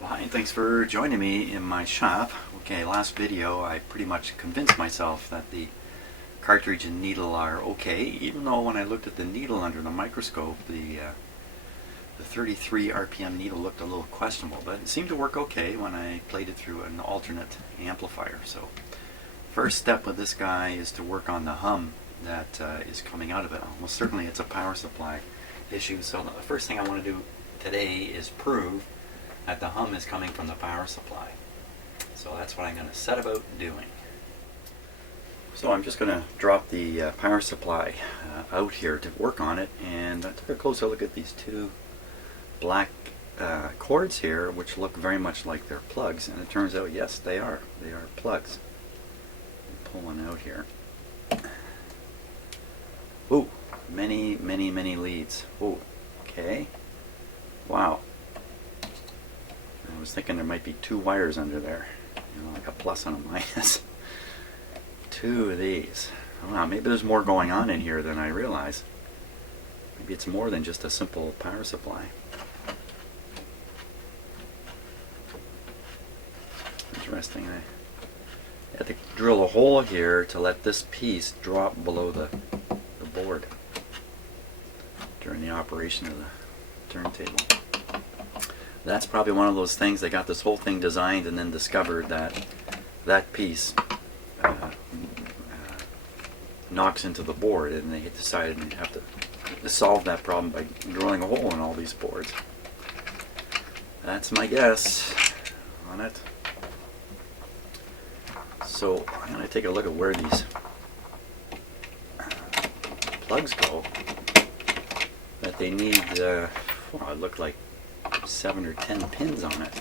Well, hi, and thanks for joining me in my shop. Okay, last video I pretty much convinced myself that the cartridge and needle are okay, even though when I looked at the needle under the microscope, the 33 RPM needle looked a little questionable, but it seemed to work okay when I played it through an alternate amplifier. So first step with this guy is to work on the hum that is coming out of it. Almost certainly it's a power supply issue, so the first thing I want to do today is prove that the hum is coming from the power supply. So that's what I'm going to set about doing. So I'm just going to drop the power supply out here to work on it, and I took a closer look at these two black cords here, which look very much like they're plugs, and it turns out yes, they are. They are plugs. Pull one out here. Ooh, many leads. Ooh, okay. Wow. I was thinking there might be two wires under there, like a plus and a minus. Two of these. Wow, maybe there's more going on in here than I realize. Maybe it's more than just a simple power supply. Interesting. I had to drill a hole here to let this piece drop below the board during the operation of the turntable. That's probably one of those things, they got this whole thing designed and then discovered that that piece knocks into the board, and they decided to have to solve that problem by drilling a hole in all these boards. That's my guess on it. So I'm going to take a look at where these plugs go. That they need, well, it looked like 7 or 10 pins on it.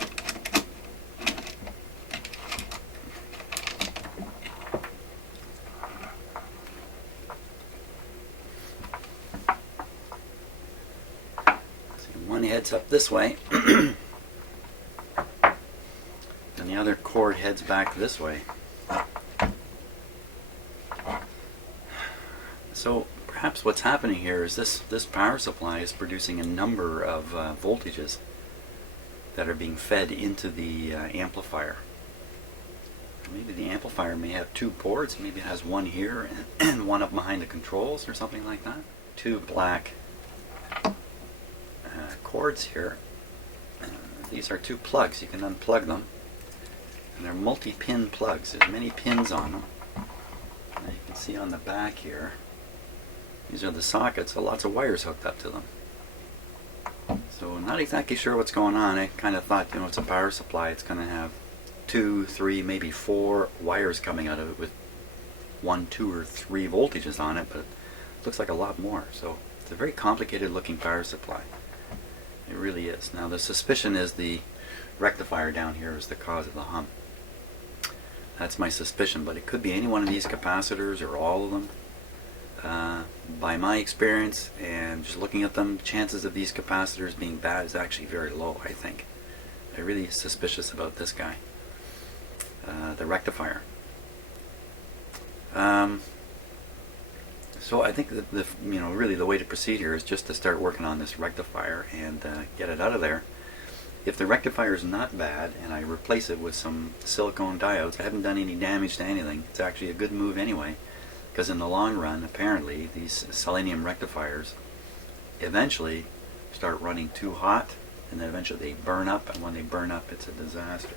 See, one heads up this way, and the other cord heads back this way. So perhaps what's happening here is this power supply is producing a number of voltages that are being fed into the amplifier. Maybe the amplifier may have two boards. Maybe it has one here and one up behind the controls or something like that. Two black cords here. These are two plugs. You can unplug them. And they're multi-pin plugs. There's many pins on them. And you can see on the back here, these are the sockets, so lots of wires hooked up to them. So I'm not exactly sure what's going on. I kind of thought, it's a power supply. It's going to have 2, 3, maybe 4 wires coming out of it with 1, 2, or 3 voltages on it, but it looks like a lot more. So it's a very complicated looking power supply. It really is. Now the suspicion is the rectifier down here is the cause of the hum. That's my suspicion, but it could be any one of these capacitors or all of them. By my experience and just looking at them, chances of these capacitors being bad is actually very low, I think. I'm really suspicious about this guy, the rectifier. So I think that really the way to proceed here is just to start working on this rectifier and get it out of there. If the rectifier is not bad and I replace it with some silicone diodes, I haven't done any damage to anything. It's actually a good move anyway. Because in the long run, apparently, these selenium rectifiers eventually start running too hot, and then eventually they burn up, and when they burn up, it's a disaster.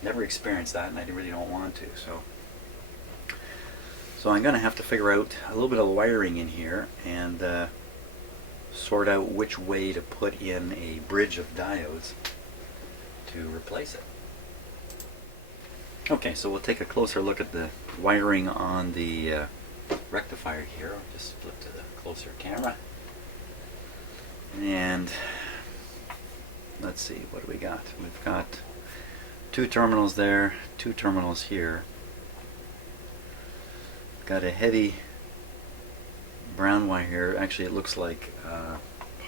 Never experienced that, and I really don't want to. So I'm going to have to figure out a little bit of wiring in here and sort out which way to put in a bridge of diodes to replace it. Okay, so we'll take a closer look at the wiring on the rectifier here. I'll just flip to the closer camera. And let's see, what do we got? We've got 2 terminals there, 2 terminals here. Got a heavy brown wire here. Actually, it looks like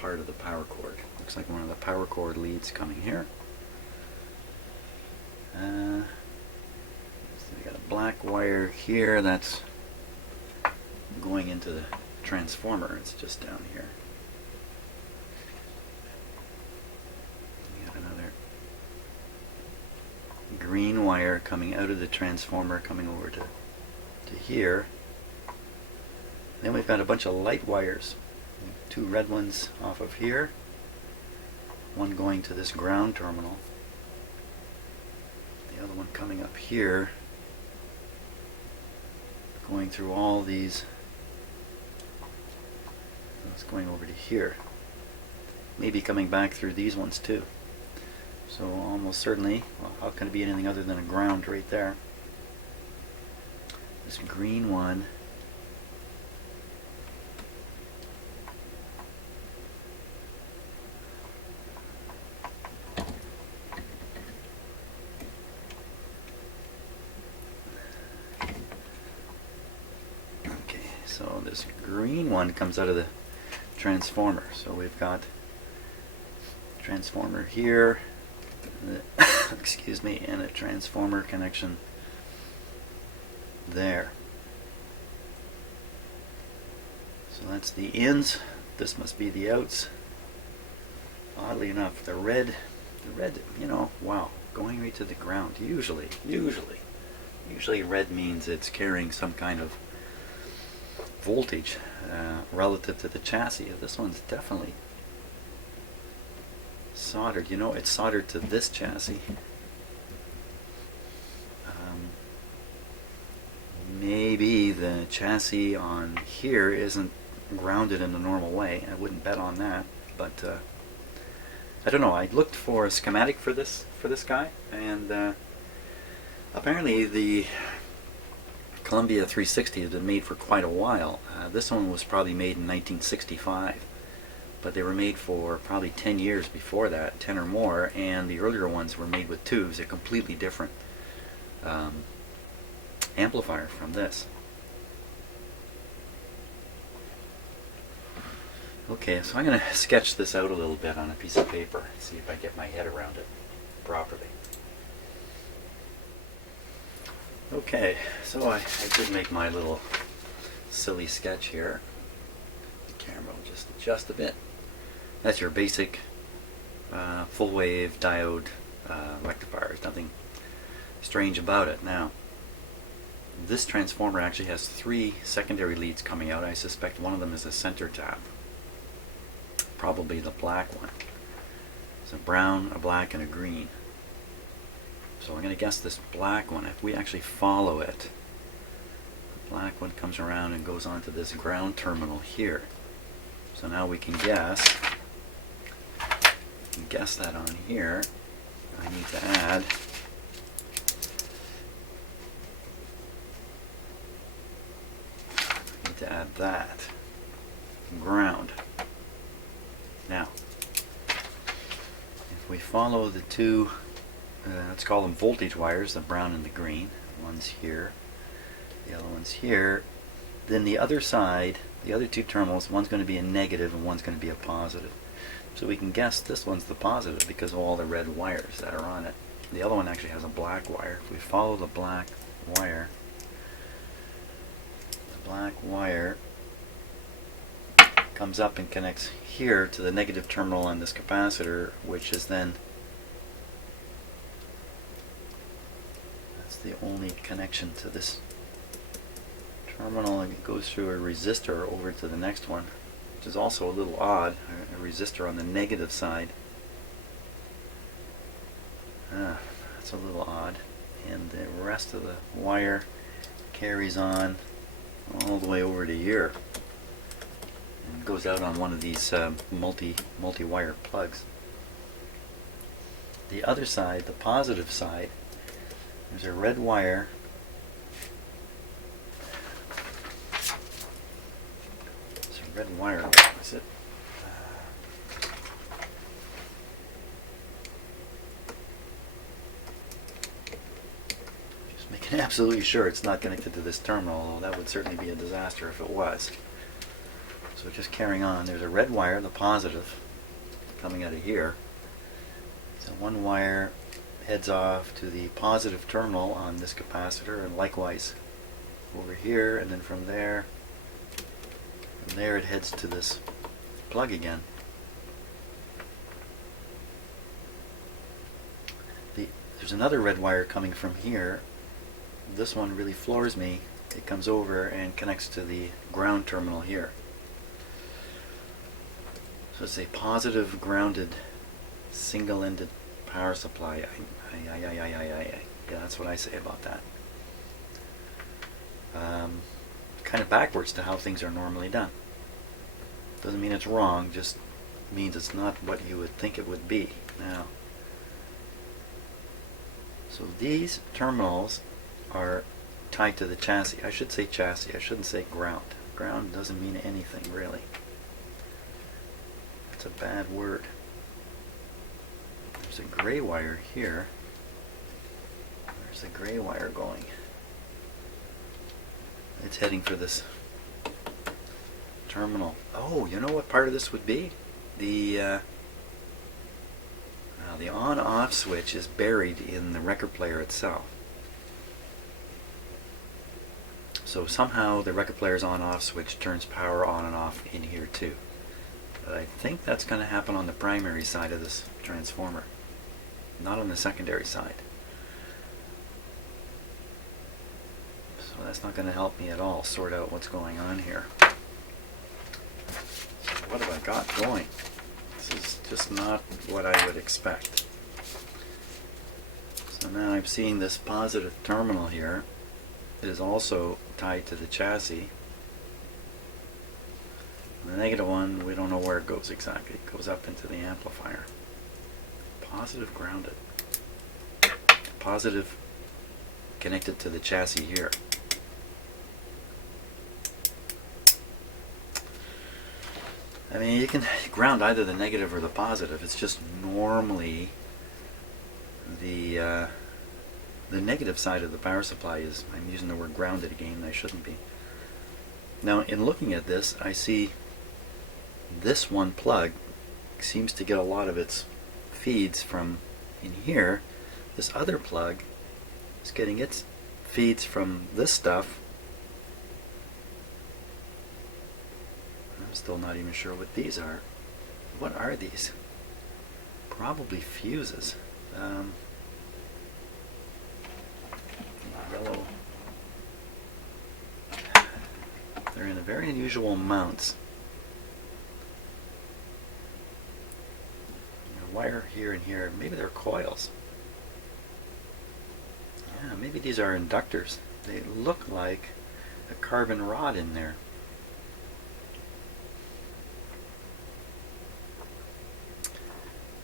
part of the power cord. Looks like one of the power cord leads coming here. We got a black wire here that's going into the transformer. It's just down here. We got another green wire coming out of the transformer coming over to here. Then we've got a bunch of light wires. Two red ones off of here. One going to this ground terminal. The other one coming up here. Going through all these. It's going over to here. Maybe coming back through these ones too. So almost certainly, well, how can it be anything other than a ground right there? This green one so this green one comes out of the transformer. So we've got transformer here, excuse me, and a transformer connection there. So that's the ins. This must be the outs. Oddly enough, the red, you know, wow, going right to the ground. Usually red means it's carrying some kind of voltage relative to the chassis. This one's definitely soldered. You know, it's soldered to this chassis. Maybe the chassis on here isn't grounded in the normal way. I wouldn't bet on that, but I don't know. I looked for a schematic for this guy, and apparently the Columbia 360 has been made for quite a while. This one was probably made in 1965, but they were made for probably 10 years before that, 10 or more, and the earlier ones were made with tubes, a completely different amplifier from this. Okay, so I'm going to sketch this out a little bit on a piece of paper, see if I get my head around it properly. Okay, so I did make my little silly sketch here. The camera will just adjust a bit. That's your basic full wave diode rectifier. There's nothing strange about it. Now, this transformer actually has 3 secondary leads coming out. I suspect one of them is a center tap. Probably the black one. It's a brown, a black, and a green. So we're going to guess this black one. If we actually follow it, the black one comes around and goes onto this ground terminal here. So now we can guess that on here. I need to add that ground. Now, if we follow the two, let's call them voltage wires, the brown and the green, one's here, the other one's here, then the other side, the other two terminals, one's going to be a negative and one's going to be a positive. So we can guess this one's the positive because of all the red wires that are on it. The other one actually has a black wire. If we follow the black wire, comes up and connects here to the negative terminal on this capacitor, which is then, that's the only connection to this terminal, and it goes through a resistor over to the next one, which is also a little odd, a resistor on the negative side. That's a little odd. And the rest of the wire carries on all the way over to here and goes out on one of these multi-wire plugs. The other side, the positive side, there's a red wire where is it? Just making absolutely sure it's not connected to this terminal, although that would certainly be a disaster if it was. So just carrying on, there's a red wire, the positive, coming out of here. So one wire heads off to the positive terminal on this capacitor, and likewise over here, and then from there it heads to this plug again. The there's another red wire coming from here. This one really floors me. It comes over and connects to the ground terminal here. So it's a positive grounded single-ended power supply. Yeah, that's what I say about that. Kind of backwards to how things are normally done. Doesn't mean it's wrong, just means it's not what you would think it would be. Now, so these terminals are tied to the chassis. I should say chassis, I shouldn't say ground. Ground doesn't mean anything really. It's a bad word. There's a gray wire here. Where's the gray wire going? It's heading for this terminal. Oh, you know what part of this would be? The on-off switch is buried in the record player itself. So somehow the record player's on-off switch turns power on and off in here too. But I think that's going to happen on the primary side of this transformer, not on the secondary side. So that's not going to help me at all sort out what's going on here. So what have I got going? This is just not what I would expect. So now I'm seeing this positive terminal here is also tied to the chassis. The negative one, we don't know where it goes exactly. It goes up into the amplifier. Positive grounded. Positive connected to the chassis here. I mean, you can ground either the negative or the positive. It's just normally the negative side of the power supply is, I'm using the word grounded again, I shouldn't be. Now, in looking at this, I see this one plug seems to get a lot of its feeds from in here. This other plug is getting its feeds from this stuff. I'm still not even sure what these are. What are these? Probably fuses. Yellow. They're in a very unusual amounts. A wire here and here. Maybe they're coils. Yeah, maybe these are inductors. They look like a carbon rod in there.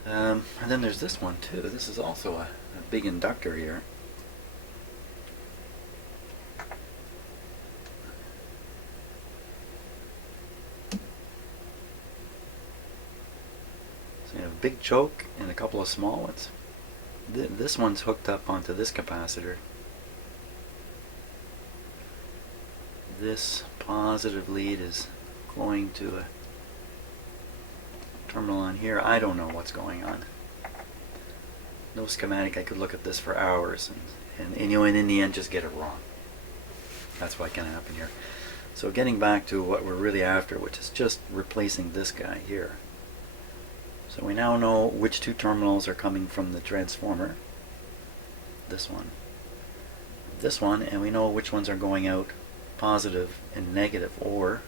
And then there's this one too. This is also a big inductor here. So you have a big choke and a couple of small ones. This one's hooked up onto this capacitor. This positive lead is going to a terminal on here. I don't know what's going on. No schematic. I could look at this for hours and you know, and in the end just get it wrong. That's what can happen here. So getting back to what we're really after, which is just replacing this guy here. So we now know which two terminals are coming from the transformer. This one, and we know which ones are going out positive and negative, or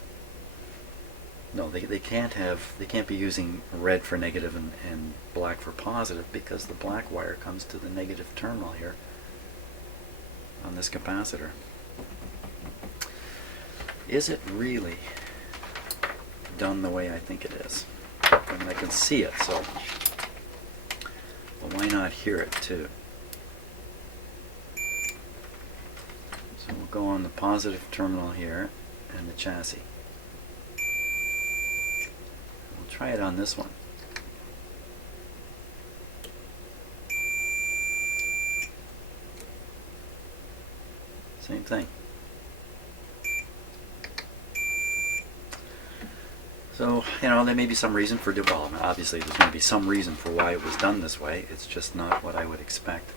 no, they can't be using red for negative and black for positive, because the black wire comes to the negative terminal here on this capacitor. Is it really done the way I think it is? I mean, I can see it, so but why not hear it too? So we'll go on the positive terminal here and the chassis. We'll try it on this one. Same thing. So, you know, there may be some reason for, well, obviously there's going to be some reason for why it was done this way. It's just not what I would expect.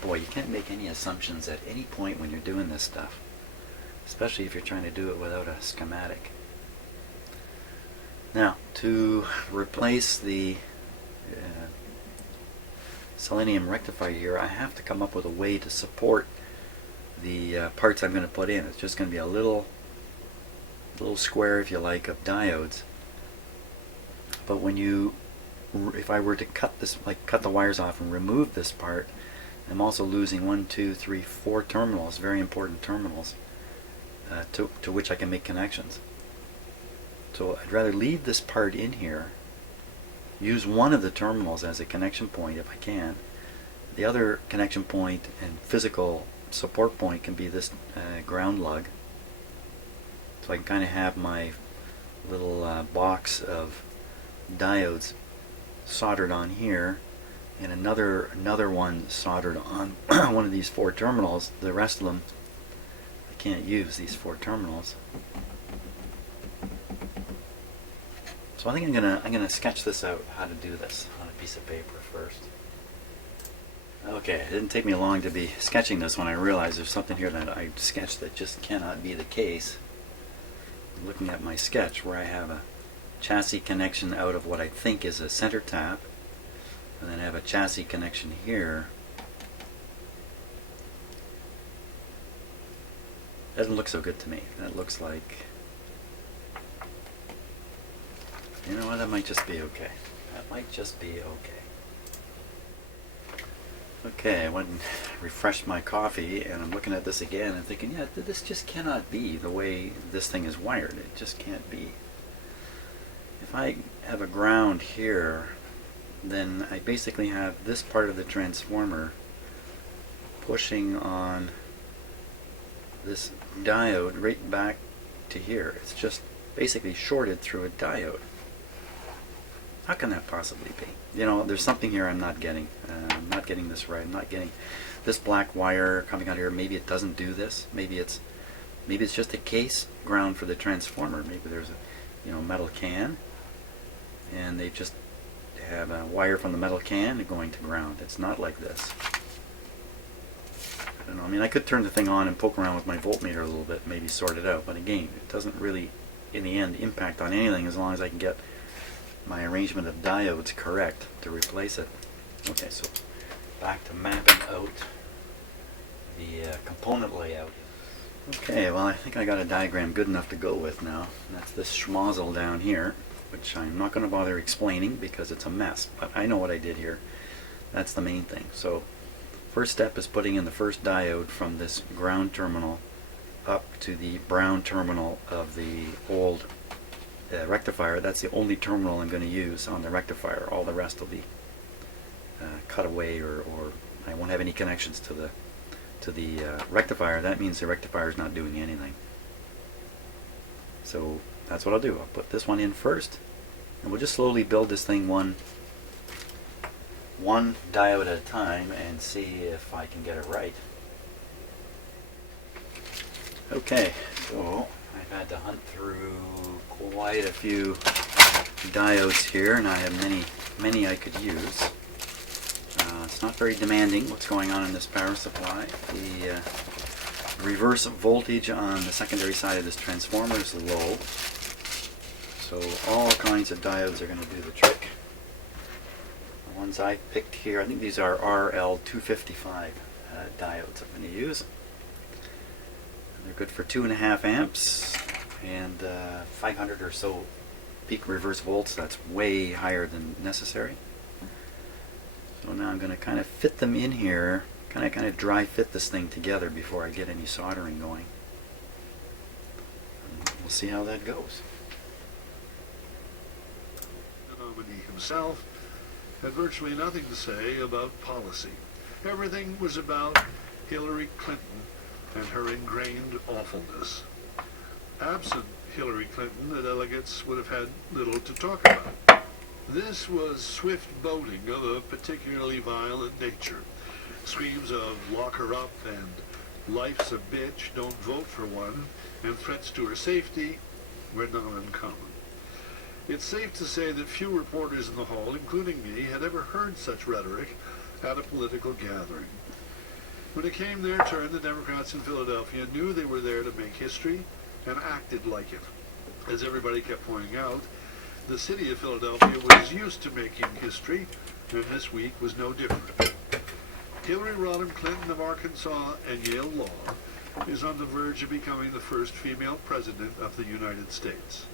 Boy, you can't make any assumptions at any point when you're doing this stuff, especially if you're trying to do it without a schematic. Now, to replace the selenium rectifier here, I have to come up with a way to support the parts I'm going to put in. It's just going to be a little square, if you like, of diodes. But when you, if I were to cut this, like cut the wires off and remove this part, I'm also losing 1, 2, 3, 4 terminals, very important terminals, to which I can make connections. So I'd rather leave this part in here, use one of the terminals as a connection point if I can. The other connection point and physical support point can be this ground lug. So I can kind of have my little box of diodes soldered on here, and another one soldered on one of these 4 terminals. The rest of them I can't use, these 4 terminals. So I think I'm gonna sketch this out, how to do this on a piece of paper first. Okay, it didn't take me long to be sketching this when I realized there's something here that I sketched that just cannot be the case. I'm looking at my sketch where I have a chassis connection out of what I think is a center tap, and then I have a chassis connection here. Doesn't look so good to me. That looks like, you know what, that might just be okay. That might just be okay. Okay, I went and refreshed my coffee, and I'm looking at this again and thinking, yeah, this just cannot be the way this thing is wired. It just can't be. If I have a ground here, then I basically have this part of the transformer pushing on this diode right back to here. It's just basically shorted through a diode. How can that possibly be? You know, there's something here I'm not getting. I'm not getting this right. I'm not getting this black wire coming out here. Maybe it doesn't do this. Maybe it's just a case ground for the transformer. Maybe there's a metal can, and they just have a wire from the metal can going to ground. It's not like this. I don't know. I mean, I could turn the thing on and poke around with my voltmeter a little bit, maybe sort it out. But again, it doesn't really, in the end, impact on anything as long as I can get my arrangement of diodes correct to replace it. Okay, so back to mapping out the component layout. Okay, well, I think I got a diagram good enough to go with now. That's this schmozzle down here, which I'm not going to bother explaining because it's a mess, but I know what I did here. That's the main thing. So first step is putting in the first diode from this ground terminal up to the brown terminal of the old rectifier. That's the only terminal I'm going to use on the rectifier. All the rest will be cut away, or I won't have any connections to the rectifier. That means the rectifier is not doing anything. So that's what I'll do. I'll put this one in first, and we'll just slowly build this thing one diode at a time and see if I can get it right. Okay, so I've had to hunt through quite a few diodes here, and I have many I could use. It's not very demanding what's going on in this power supply. The reverse voltage on the secondary side of this transformer is low, so all kinds of diodes are going to do the trick. The ones I picked here, I think these are RL255 diodes I'm going to use. They're good for 2.5 amps and 500 or so peak reverse volts. That's way higher than necessary. So now I'm going to kind of fit them in here, kind of dry fit this thing together before I get any soldering going. And we'll see how that goes. The nominee himself had virtually nothing to say about policy. Everything was about Hillary Clinton and her ingrained awfulness. Absent Hillary Clinton, the delegates would have had little to talk about. This was swift voting of a particularly violent nature. Screams of lock her up and life's a bitch, don't vote for one, and threats to her safety were not uncommon. It's safe to say that few reporters in the hall, including me, had ever heard such rhetoric at a political gathering. When it came their turn, the Democrats in Philadelphia knew they were there to make history and acted like it. As everybody kept pointing out, the city of Philadelphia was used to making history and this week was no different. Hillary Rodham Clinton of Arkansas and Yale Law is on the verge of becoming the first female president of the United States.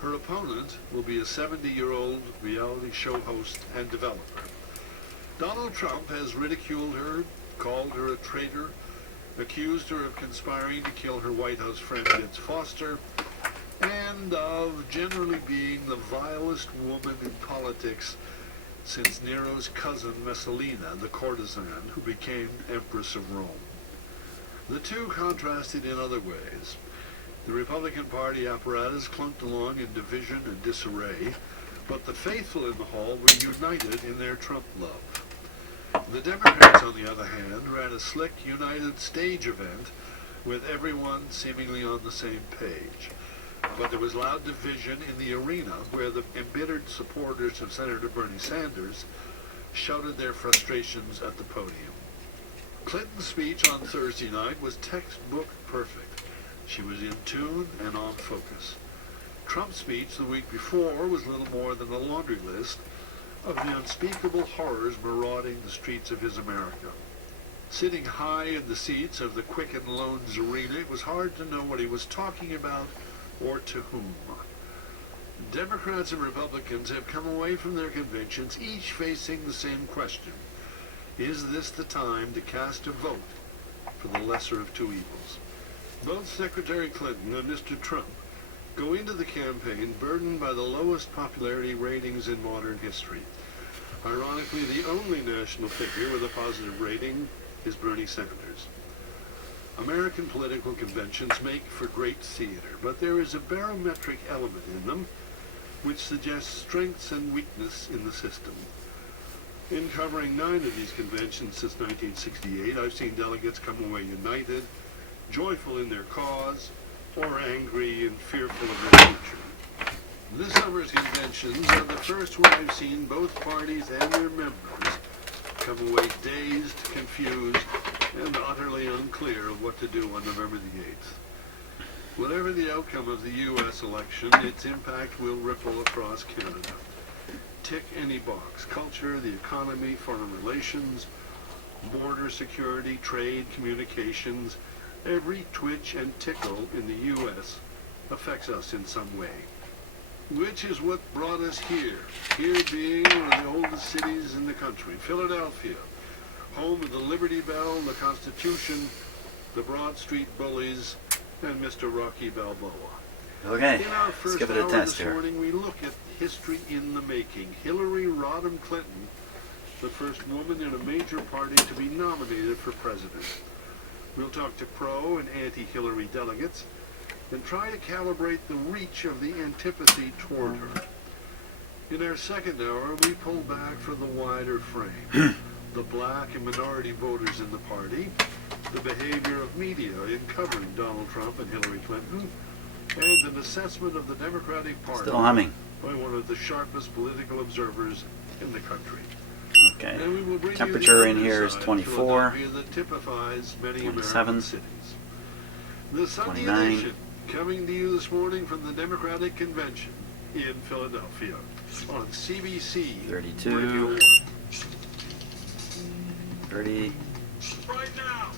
Her opponent will be a 70-year-old reality show host and developer. Donald Trump has ridiculed her, called her a traitor, accused her of conspiring to kill her White House friend Vince Foster, and of generally being the vilest woman in politics since Nero's cousin Messalina, the courtesan who became Empress of Rome. The two contrasted in other ways. The Republican Party apparatus clunked along in division and disarray, but the faithful in the hall were united in their Trump love. The Democrats, on the other hand, ran a slick, united stage event with everyone seemingly on the same page. But there was loud division in the arena where the embittered supporters of Senator Bernie Sanders shouted their frustrations at the podium. Clinton's speech on Thursday night was textbook perfect. She was in tune and on focus. Trump's speech the week before was little more than a laundry list of the unspeakable horrors marauding the streets of his America. Sitting high in the seats of the Quicken Loans arena, it was hard to know what he was talking about or to whom. Democrats and Republicans have come away from their conventions each facing the same question. Is this the time to cast a vote for the lesser of two evils? Both Secretary Clinton and Mr. Trump go into the campaign burdened by the lowest popularity ratings in modern history. Ironically, the only national figure with a positive rating is Bernie Sanders. American political conventions make for great theater, but there is a barometric element in them which suggests strengths and weakness in the system. In covering 9 of these conventions since 1968, I've seen delegates come away united, joyful in their cause, or angry and fearful of their future. This summer's conventions are the first where I've seen both parties and their members come away dazed, confused, and utterly unclear of what to do on November the 8th. Whatever the outcome of the U.S. election, its impact will ripple across Canada. Tick any box: culture, the economy, foreign relations, border security, trade, communications. Every twitch and tickle in the U.S. affects us in some way. Which is what brought us here. Here being one of the oldest cities in the country, Philadelphia, home of the Liberty Bell, the Constitution, the Broad Street Bullies, and Mr. Rocky Balboa. Okay, In our let's first give it a hour test this here. morning, we look at history in the making. Hillary Rodham Clinton, the first woman in a major party to be nominated for president. We'll talk to pro and anti-Hillary delegates and try to calibrate the reach of the antipathy toward her. In our second hour, we pull back for the wider frame. The black and minority voters in the party, the behavior of media in covering Donald Trump and Hillary Clinton, and an assessment of the Democratic Party Still humming. by one of the sharpest political observers in the country. Okay. And we will bring Temperature you in the here other is side of 24, Philadelphia that typifies many 27, American cities. The Sunday 29, edition coming to you this morning from the Democratic Convention in Philadelphia on CBC 32, Radio 1. 30. Right now,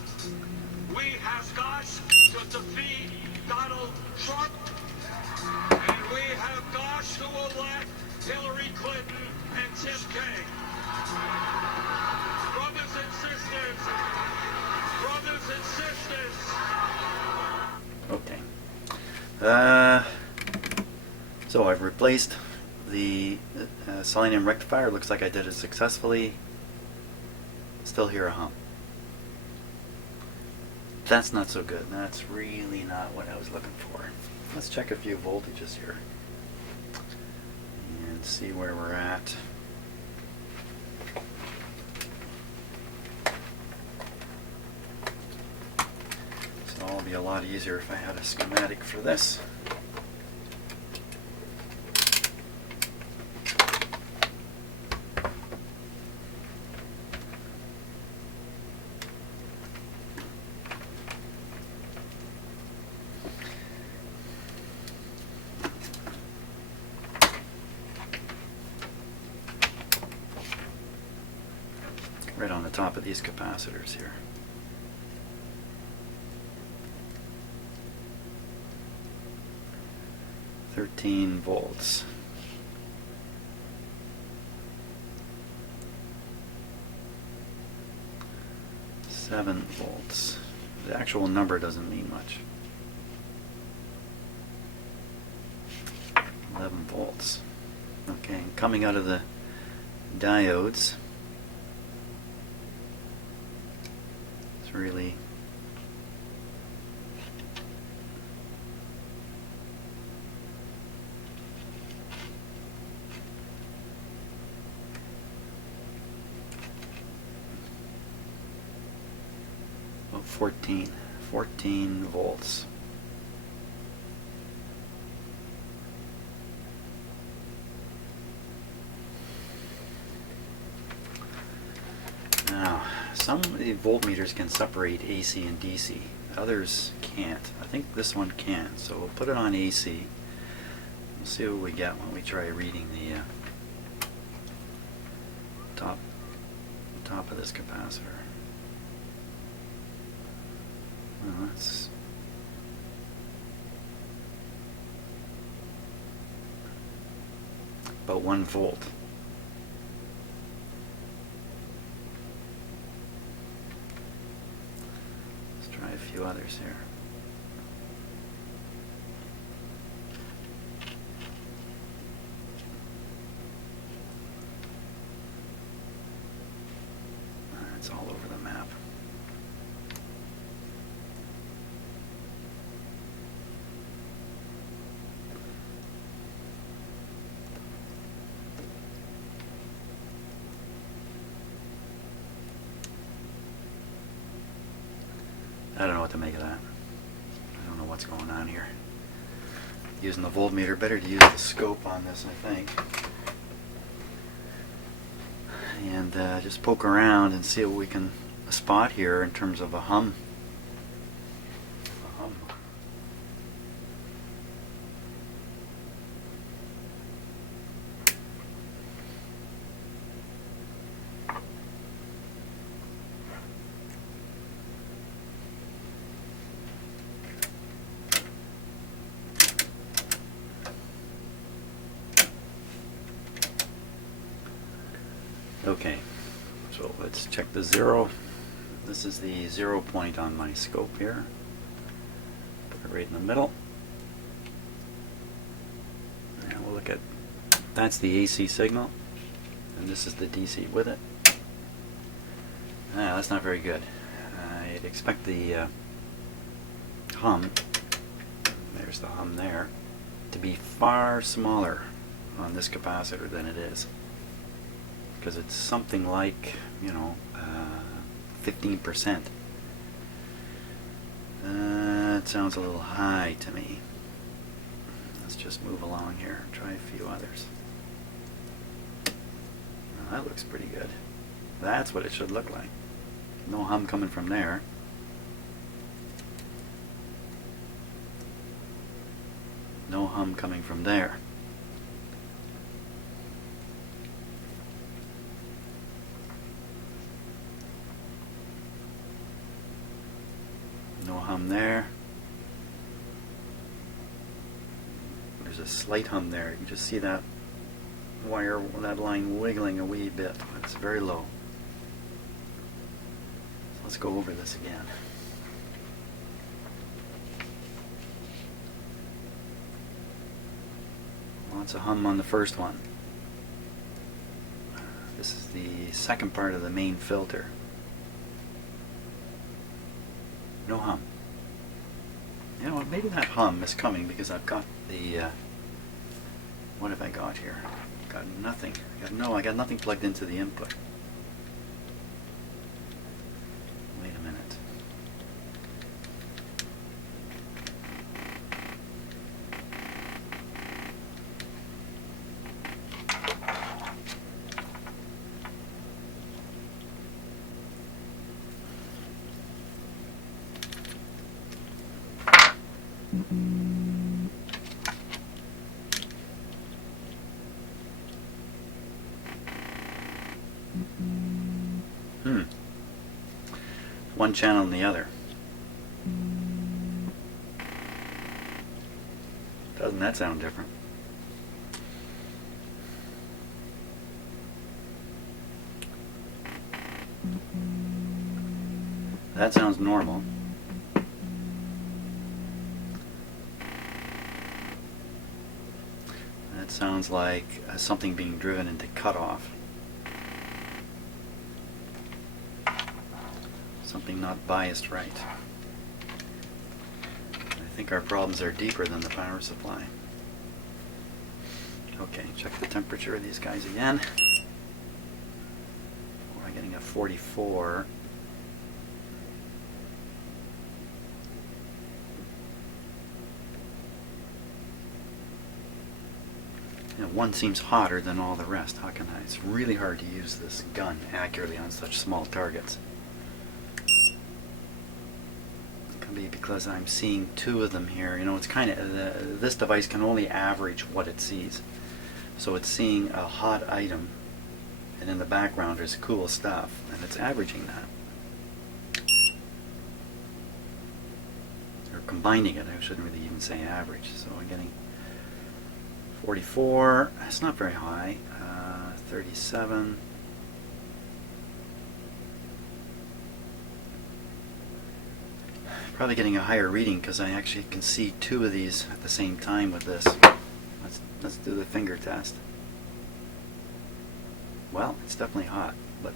we have got to defeat Donald Trump, and we have got to elect Hillary Clinton and Tim Kaine. Brothers and sisters, brothers and sisters. Okay. So I've replaced the selenium rectifier. Looks like I did it successfully. Still hear a hum. That's not so good. That's really not what I was looking for. Let's check a few voltages here and see where we're at. So it'll be a lot easier if I had a schematic for this. right on the top of these capacitors here. $13 volts. $7 volts. The actual number doesn't mean much. 11 volts. Okay, and coming out of the diodes, it's really about 14 volts. Now, some of the voltmeters can separate AC and DC. Others can't. I think this one can. So we'll put it on AC. We'll see what we get when we try reading the top of this capacitor. Well, that's about 1 volt. Let's try a few others here. It's all over the map. I don't know what to make of that. I don't know what's going on here. Using the voltmeter, better to use the scope on this, I think. And just poke around and see what we can spot here in terms of a hum. Okay, so let's check the zero. This is the 0 point on my scope here. Put it right in the middle. And we'll look at, that's the AC signal, and this is the DC with it. That's not very good. I'd expect the hum, there's the hum there, to be far smaller on this capacitor than it is. Because it's something like, 15%. That sounds a little high to me. Let's just move along here and try a few others. Well, that looks pretty good. That's what it should look like. No hum coming from there. No hum coming from there. No hum there. There's a slight hum there. You can just see that wire, that line wiggling a wee bit. It's very low. So let's go over this again. Lots of hum on the first one. This is the second part of the main filter. No hum. You know what, maybe that hum is coming because I've got the, what have I got here? Got nothing. I got nothing plugged into the input. Wait a minute. One channel and the other. Doesn't that sound different? That sounds normal. That sounds like something being driven into cutoff. Something not biased right. I think our problems are deeper than the power supply. Okay, check the temperature of these guys again. We're getting a 44. One seems hotter than all the rest. How can I? It's really hard to use this gun accurately on such small targets. It can be because I'm seeing two of them here. You know, it's kind of this device can only average what it sees. So it's seeing a hot item, and in the background there's cool stuff, and it's averaging that. Or combining it. I shouldn't really even say average. So I'm getting 44, it's not very high, 37, probably getting a higher reading because I actually can see two of these at the same time with this. Let's do the finger test. Well, it's definitely hot, but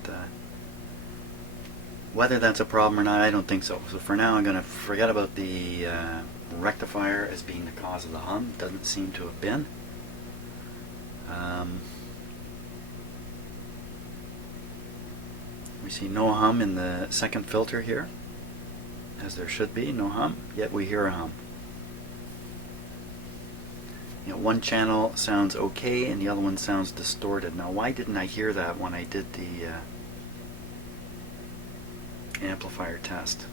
whether that's a problem or not, I don't think so. So for now I'm going to forget about the rectifier as being the cause of the hum. Doesn't seem to have been. We see no hum in the second filter here, as there should be, no hum, yet we hear a hum. You know, one channel sounds okay and the other one sounds distorted. Now why didn't I hear that when I did the amplifier test?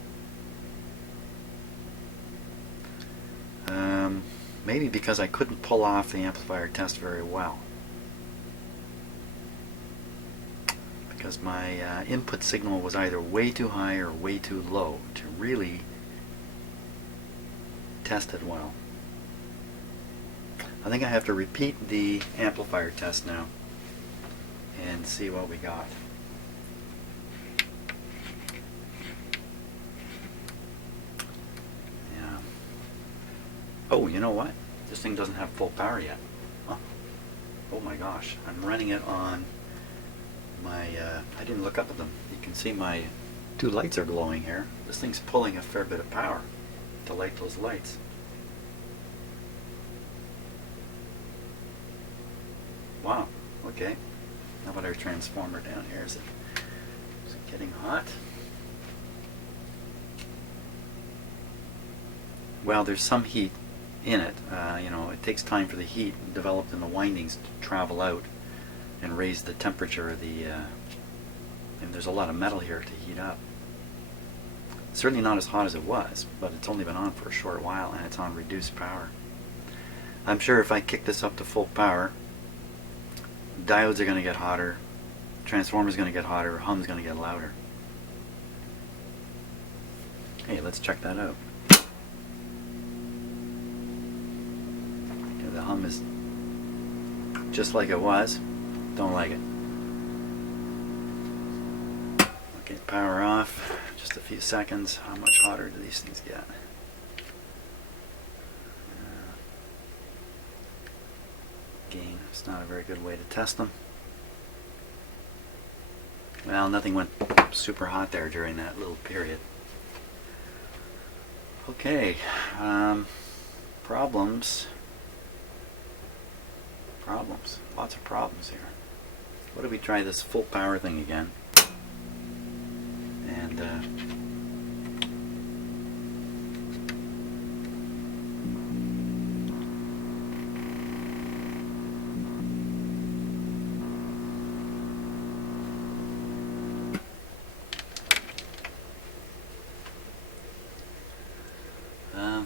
Maybe because I couldn't pull off the amplifier test very well. Because my input signal was either way too high or way too low to really test it well. I think I have to repeat the amplifier test now and see what we got. Yeah. Oh, you know what? This thing doesn't have full power yet. Huh. Oh my gosh. I'm running it on my, I didn't look up at them. You can see my two lights are glowing here. This thing's pulling a fair bit of power to light those lights. Wow, okay. How about our transformer down here? Is it getting hot? Well, there's some heat in it. You know, it takes time for the heat developed in the windings to travel out and raise the temperature of the, and there's a lot of metal here to heat up. It's certainly not as hot as it was, but it's only been on for a short while and it's on reduced power. I'm sure if I kick this up to full power, diodes are going to get hotter, transformer's going to get hotter, hum's going to get louder. Hey, let's check that out. Okay, the hum is just like it was. Don't like it. Okay, power off. Just a few seconds. How much hotter do these things get? Gain. It's not a very good way to test them. Well, nothing went super hot there during that little period. Okay. Problems. Lots of problems here. What if we try this full power thing again? And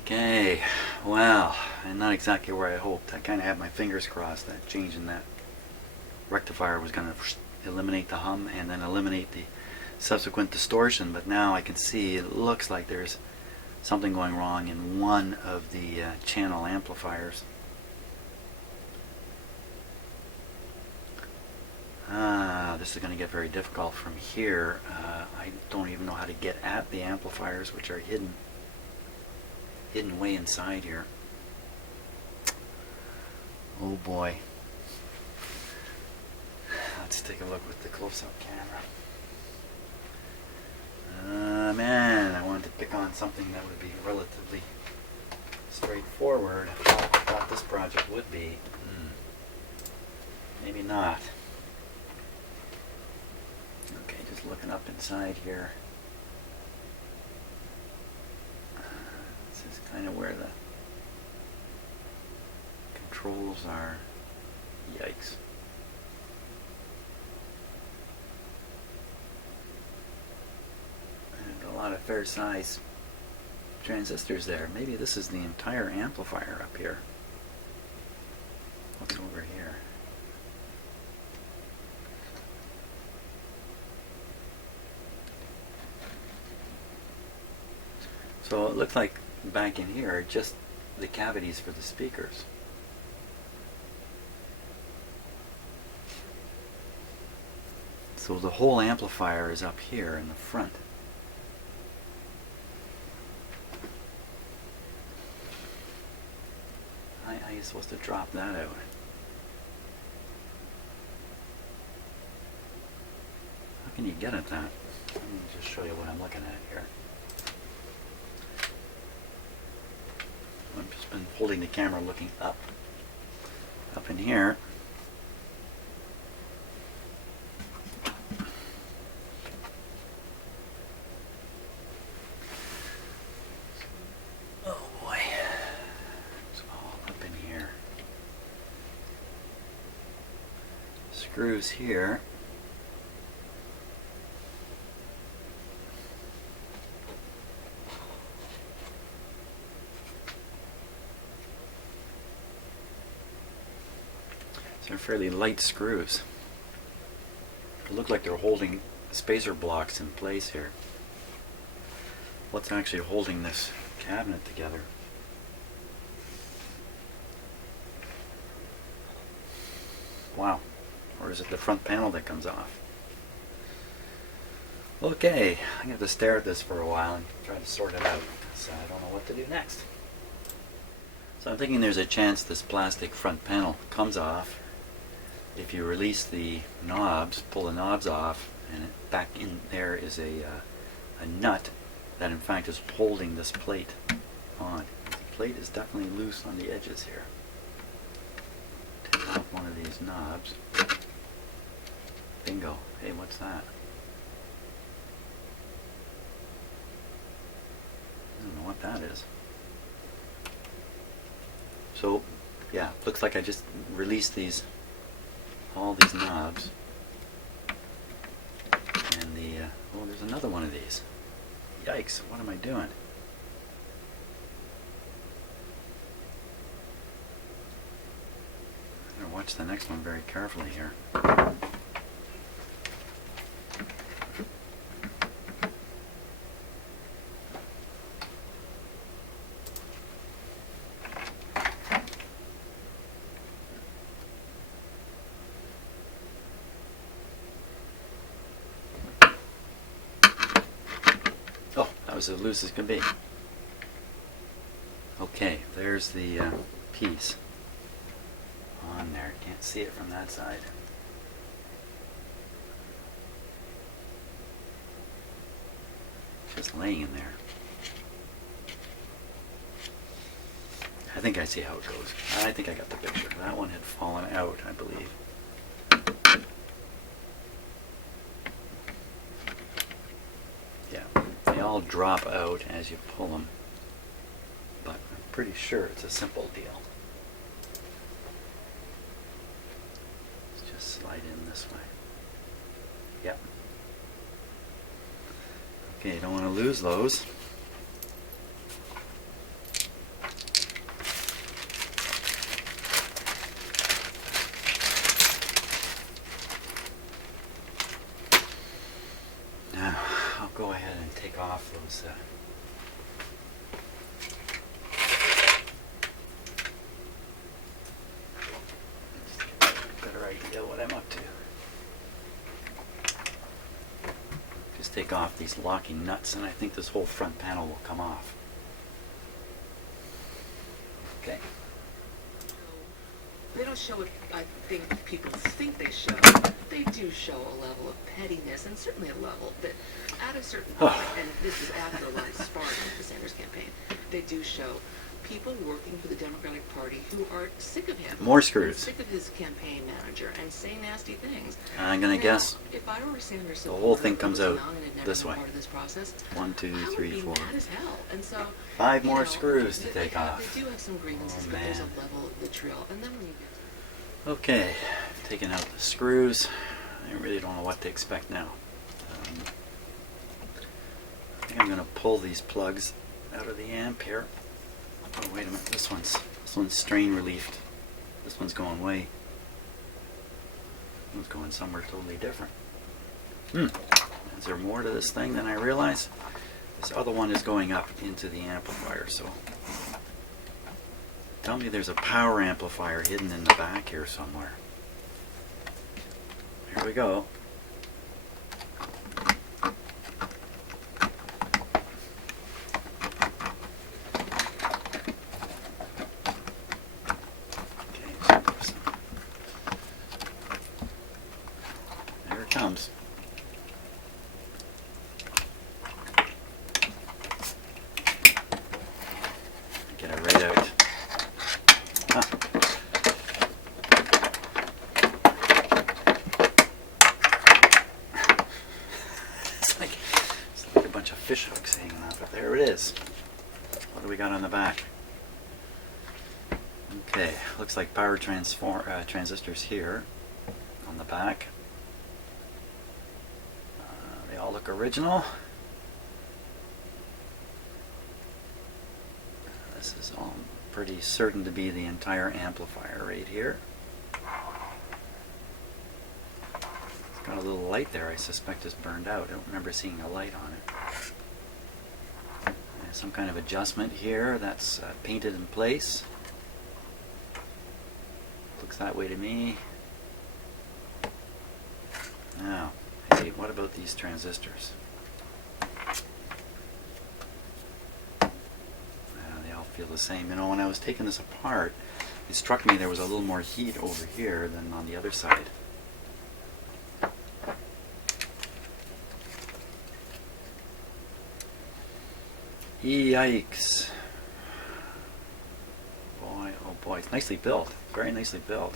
okay, well, and not exactly where I hoped. I kind of had my fingers crossed that changing that rectifier was going to eliminate the hum and then eliminate subsequent distortion, but now I can see it looks like there's something going wrong in one of the channel amplifiers. This is going to get very difficult from here. I don't even know how to get at the amplifiers, which are hidden way inside here. Oh boy. Let's take a look with the close-up camera. Man, I wanted to pick on something that would be relatively straightforward. I thought this project would be. Maybe not. Okay, just looking up inside here. This is kind of where the controls are. Yikes. And a lot of fair size transistors there. Maybe this is the entire amplifier up here. What's over here? So it looks like back in here are just the cavities for the speakers. So the whole amplifier is up here in the front. How are you supposed to drop that out? How can you get at that? Let me just show you what I'm looking at here. I've just been holding the camera looking up in here. Oh boy, it's all up in here. Screws here. They're fairly light screws. They look like they're holding spacer blocks in place here. What's actually holding this cabinet together? Wow. Or is it the front panel that comes off? Okay, I'm going to have to stare at this for a while and try to sort it out, because I don't know what to do next. So I'm thinking there's a chance this plastic front panel comes off. If you release the knobs, pull the knobs off, and back in there is a nut that in fact is holding this plate on. The plate is definitely loose on the edges here. Take off one of these knobs. Bingo. Hey, what's that? I don't know what that is. So, yeah, looks like I just released all these knobs, and oh, there's another one of these. Yikes, what am I doing? I better watch the next one very carefully here. As loose as can be. Okay, there's the piece on there. Can't see it from that side. Just laying in there. I think I see how it goes. I think I got the picture. That one had fallen out, I believe. They all drop out as you pull them, but I'm pretty sure it's a simple deal. Let's just slide in this way. Yep. Okay, you don't want to lose those. Now, go ahead and take off those. Just get a better idea what I'm up to. Just take off these locking nuts, and I think this whole front panel will come off. Okay. They don't show what I think people think they show. They do show a level of pettiness, and certainly a level that, at a certain point, and this is after a lot of sparring with the Sanders campaign, they do show people working for the Democratic Party who are sick of him. More screws. Sick of his campaign manager and say nasty things. I'm gonna guess If I were Sanders, the whole thing comes out this been way. Part of this process, 1, 2, I 3, would 4. be mad as hell. And so 5 you more know, screws to they take off. They do have some grievances, Oh, but there's a man. level of vitriol. And then when you get Okay, taking out the screws. I really don't know what to expect now. I think I'm going to pull these plugs out of the amp here. Oh, wait a minute. This one's strain relieved. This one's going way. This one's going somewhere totally different. Is there more to this thing than I realize? This other one is going up into the amplifier, so tell me there's a power amplifier hidden in the back here somewhere. Here we go. Okay, so there it comes. Get it right out. Huh. It's like a bunch of fish hooks hanging off it. There it is. What do we got on the back? Okay, looks like power transistors here on the back. They all look original. This is all pretty certain to be the entire amplifier right here. It's got a little light there I suspect is burned out. I don't remember seeing a light on it. There's some kind of adjustment here that's painted in place. Looks that way to me. Now, hey, what about these transistors? They all feel the same. You know, when I was taking this apart, it struck me there was a little more heat over here than on the other side. Yikes. Boy, oh boy, it's nicely built. Very nicely built.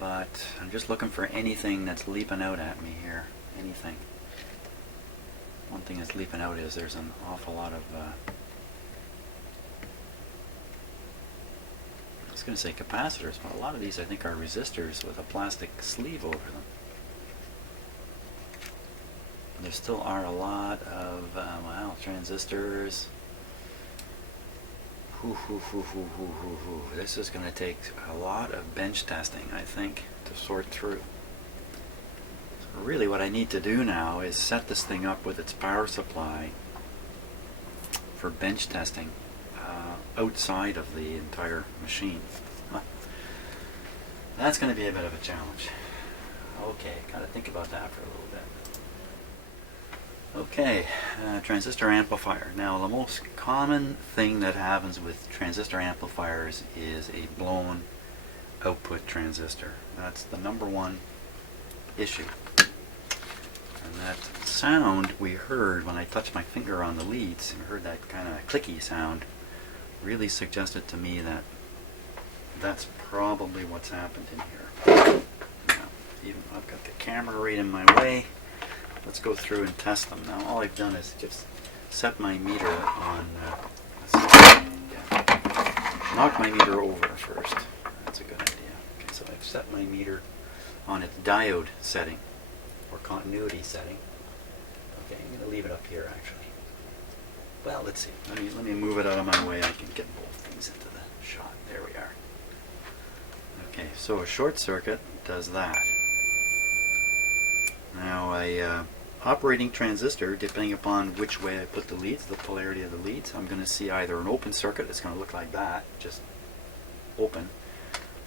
But I'm just looking for anything that's leaping out at me here. Anything. One thing that's leaping out is there's an awful lot of I was going to say capacitors, but a lot of these I think are resistors with a plastic sleeve over them. There still are a lot of wow, transistors. This is going to take a lot of bench testing, I think, to sort through. So really what I need to do now is set this thing up with its power supply for bench testing outside of the entire machine. That's going to be a bit of a challenge. Okay, got to think about that for a little bit. Okay, transistor amplifier. Now, the most common thing that happens with transistor amplifiers is a blown output transistor. That's the number one issue. And that sound we heard when I touched my finger on the leads, and heard that kind of clicky sound, really suggested to me that that's probably what's happened in here. Now, even I've got the camera right in my way. Let's go through and test them. Now all I've done is just set my meter on, knock my meter over first. That's a good idea. Okay, so I've set my meter on its diode setting, or continuity setting. Okay, I'm going to leave it up here actually. Well, let's see. Let me move it out of my way. I can get both things into the shot. There we are. Okay, so a short circuit does that. Now I operating transistor, depending upon which way I put the leads, the polarity of the leads, I'm going to see either an open circuit that's going to look like that, just open,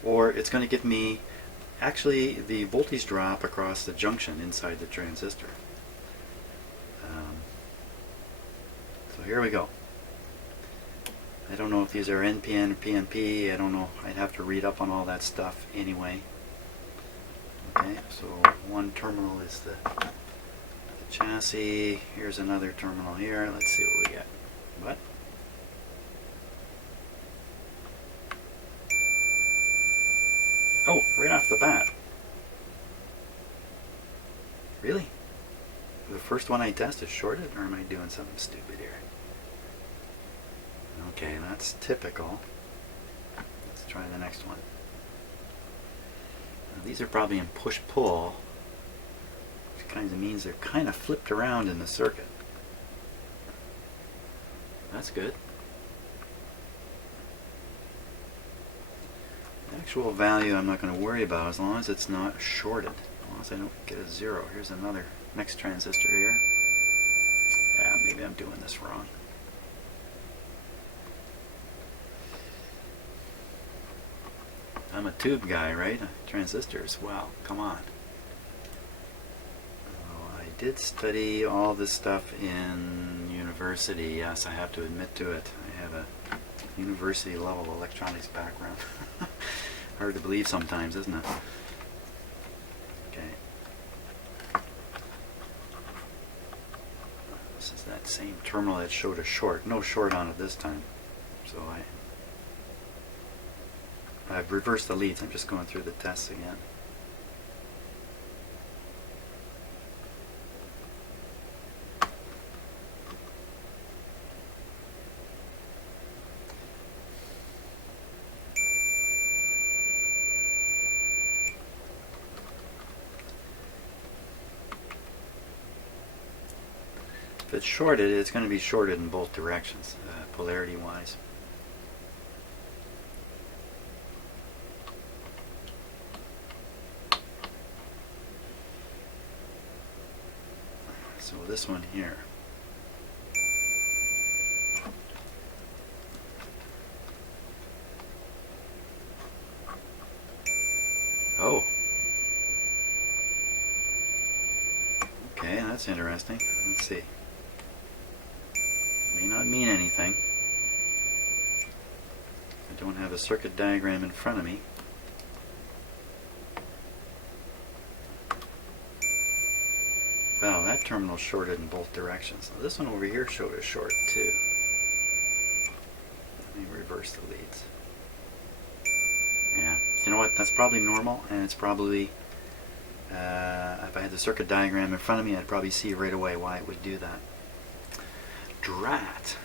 or it's going to give me actually the voltage drop across the junction inside the transistor. So here we go. I don't know if these are NPN or PNP. I don't know. I'd have to read up on all that stuff anyway. Okay, so one terminal is the chassis. Here's another terminal here. Let's see what we get. What? Oh, right off the bat. Really? The first one I tested shorted, or am I doing something stupid here? Okay, that's typical. Let's try the next one. Now, these are probably in push-pull, which kind of means they're kind of flipped around in the circuit. That's good. The actual value I'm not going to worry about as long as it's not shorted. As long as I don't get a 0. Here's another next transistor here. Yeah, maybe I'm doing this wrong. I'm a tube guy, right? Transistors. Wow, come on. Oh, I did study all this stuff in university. Yes, I have to admit to it. I have a university level electronics background. Hard to believe sometimes, isn't it? Okay. This is that same terminal that showed a short. No short on it this time. So I've reversed the leads. I'm just going through the tests again. If it's shorted, it's going to be shorted in both directions, polarity-wise. So this one here. Oh. Okay, that's interesting. Let's see. May not mean anything. I don't have a circuit diagram in front of me. Well, that terminal shorted in both directions. Now, this one over here showed a short too. Let me reverse the leads. Yeah, you know what? That's probably normal, and it's probably, if I had the circuit diagram in front of me, I'd probably see right away why it would do that. Drat.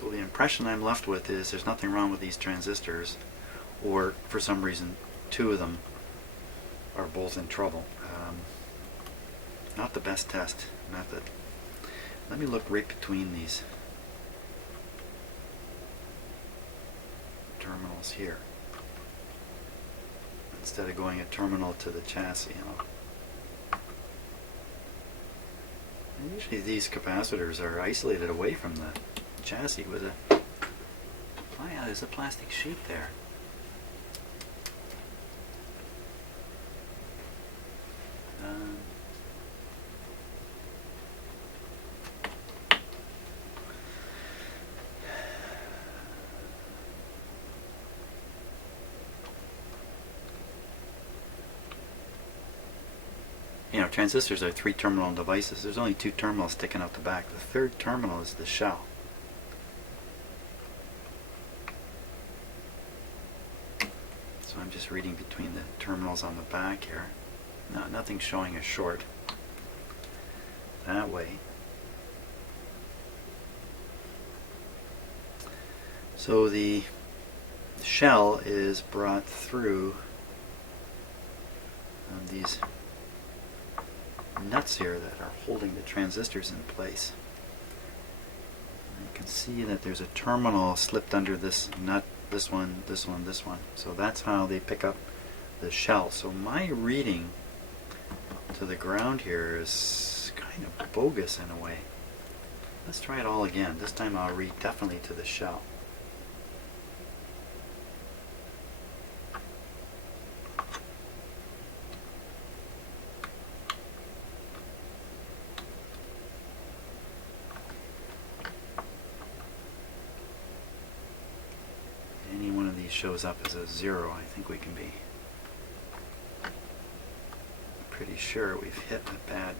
So the impression I'm left with is there's nothing wrong with these transistors, or for some reason, two of them are both in trouble. Not the best test method. Let me look right between these terminals here, instead of going a terminal to the chassis. And usually these capacitors are isolated away from the chassis with a... Oh yeah, there's a plastic sheet there. You know, transistors are 3-terminal devices. There's only 2 terminals sticking out the back. The third terminal is the shell. So I'm just reading between the terminals on the back here. No, nothing's showing a short that way. So the shell is brought through these nuts here that are holding the transistors in place. You can see that there's a terminal slipped under this nut, this one, this one, this one. So that's how they pick up the shell. So my reading to the ground here is kind kind of bogus in a way. Let's try it all again. This time I'll read definitely to the shell. Any one of these shows up as a 0, I think we can be pretty sure we've hit a bad.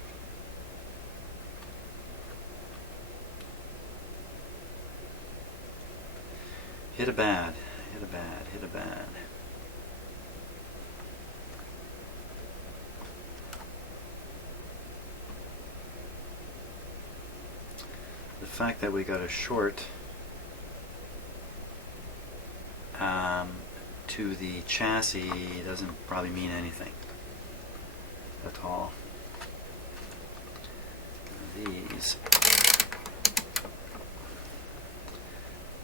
Hit a bad, hit a bad, hit a bad. The fact that we got a short to the chassis doesn't probably mean anything at all. These,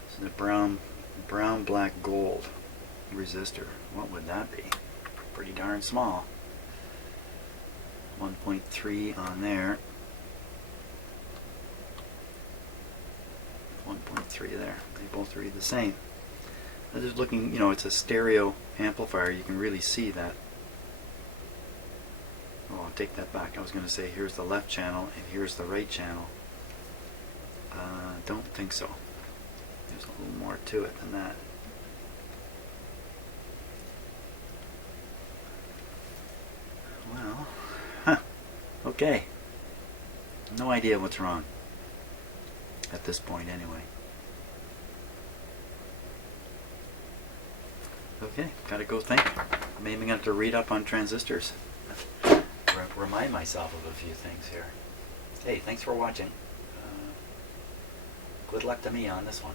so the brown, black, gold resistor. What would that be? Pretty darn small. 1.3 on there. 1.3 there. They both read the same. I'm just looking, you know, it's a stereo amplifier. You can really see that. Oh, I'll take that back. I was going to say here's the left channel and here's the right channel. Don't think so. There's a little more to it than that. Well, okay. No idea what's wrong. At this point, anyway. Okay, gotta go think. Maybe I'm gonna have to read up on transistors. Remind myself of a few things here. Hey, thanks for watching. Good luck to me on this one.